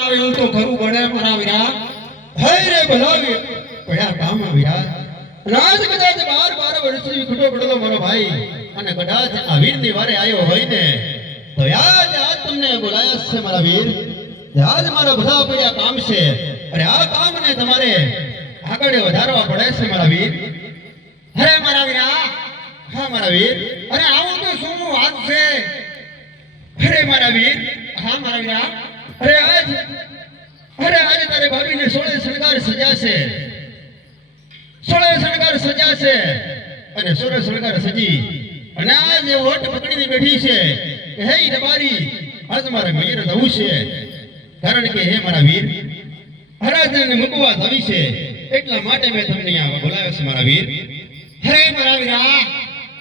આવે એવું તો ઘરું બને મારા વીરા હય રે ભલાવી. પડ્યા ગામમાં વિરાજ રાજ કદાચ બાર બાર વર્ષથી ખુટો પડેલો મારો ભાઈ. અને કદાચ આ વીરની વારે આવ્યો હોય ને તો યાદ આજ તમને બોલાયા છે મારા વીર. આજ મારા બધા પડ્યા કામ છે. અને આ કામને તમારે આગળ વધારવા પડે છે મારા વીર. અરે મારા વીરા હા મારા વીર. અરે આવું તો શું વાત છે? અરે મારા વીર. હા મારા વીરા અરે આજ, અરે આજે તારે ભાભીને સોળે શણગાર સજાશે સોળે શણગાર સજાશે અને સોળે શણગાર સજી. અને આજ ઓટ પકડીને બેઠી છે હે તમારી આજ મારે મયર જવું છે. કારણ કે, હે મારા વીર, હરાજને મૂકવા આવી છે. એટલા માટે મેં તમને અહીંયા બોલાવ્યો છે, મારા વીર. અરે મારા વીરા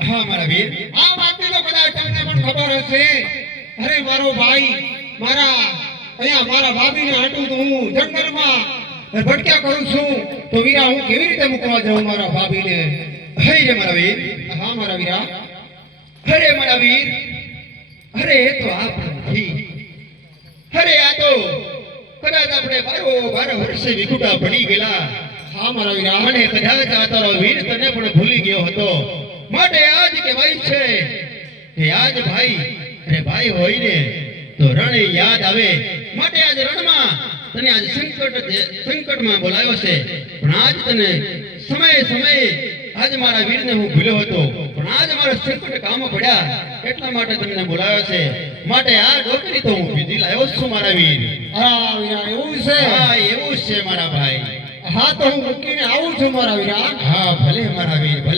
હા, મારા વીર. આ વાતની તો કદાચ તમને પણ ખબર હશે. અરે મારો ભાઈ, મારા અહીંયા મારા ભાભીને હાટું તો હું જંગલમાં ભટક્યા કરું છું. તો વીરા, હું કેવી રીતે મૂકવા જાઉં મારા ભાભીને હે રે મારા વીર. હા, મારા વીરા. અરે મારા વીર. અરે, એ તો આપ નથી. અરે, આ તો કદાચ આપણે બારો બાર વર્ષે વિખુટા ભણી ગયેલા. હા, મારા વીરા. અને કદાચ આ તારો વીર તને પણ ભૂલી ગયો હતો. માટે આજ કહેવાય છે કે આજ ભાઈ, અરે ભાઈ હોય ને, તો રણે યાદ આવે. માટે આજ રણમાં તને આજ સંકટ સંકટમાં બોલાવ્યો છે. પણ આજ તને સમયે સમયે આજ મારા વીરને હું ભૂલ્યો હતો. પણ આજ મારા સંકટ કામ પડ્યા. એટલા માટે તમને બોલાવ્યો છે. માટે આ ડોકરી તો હું વિધિ લાવ્યો છું મારા વીર. હા એવું છે? હા એવું છે મારા ભાઈ. હા તો હું મૂકીને આવું છું મારા વીરા. હા ભલે મારા વીર ભલે.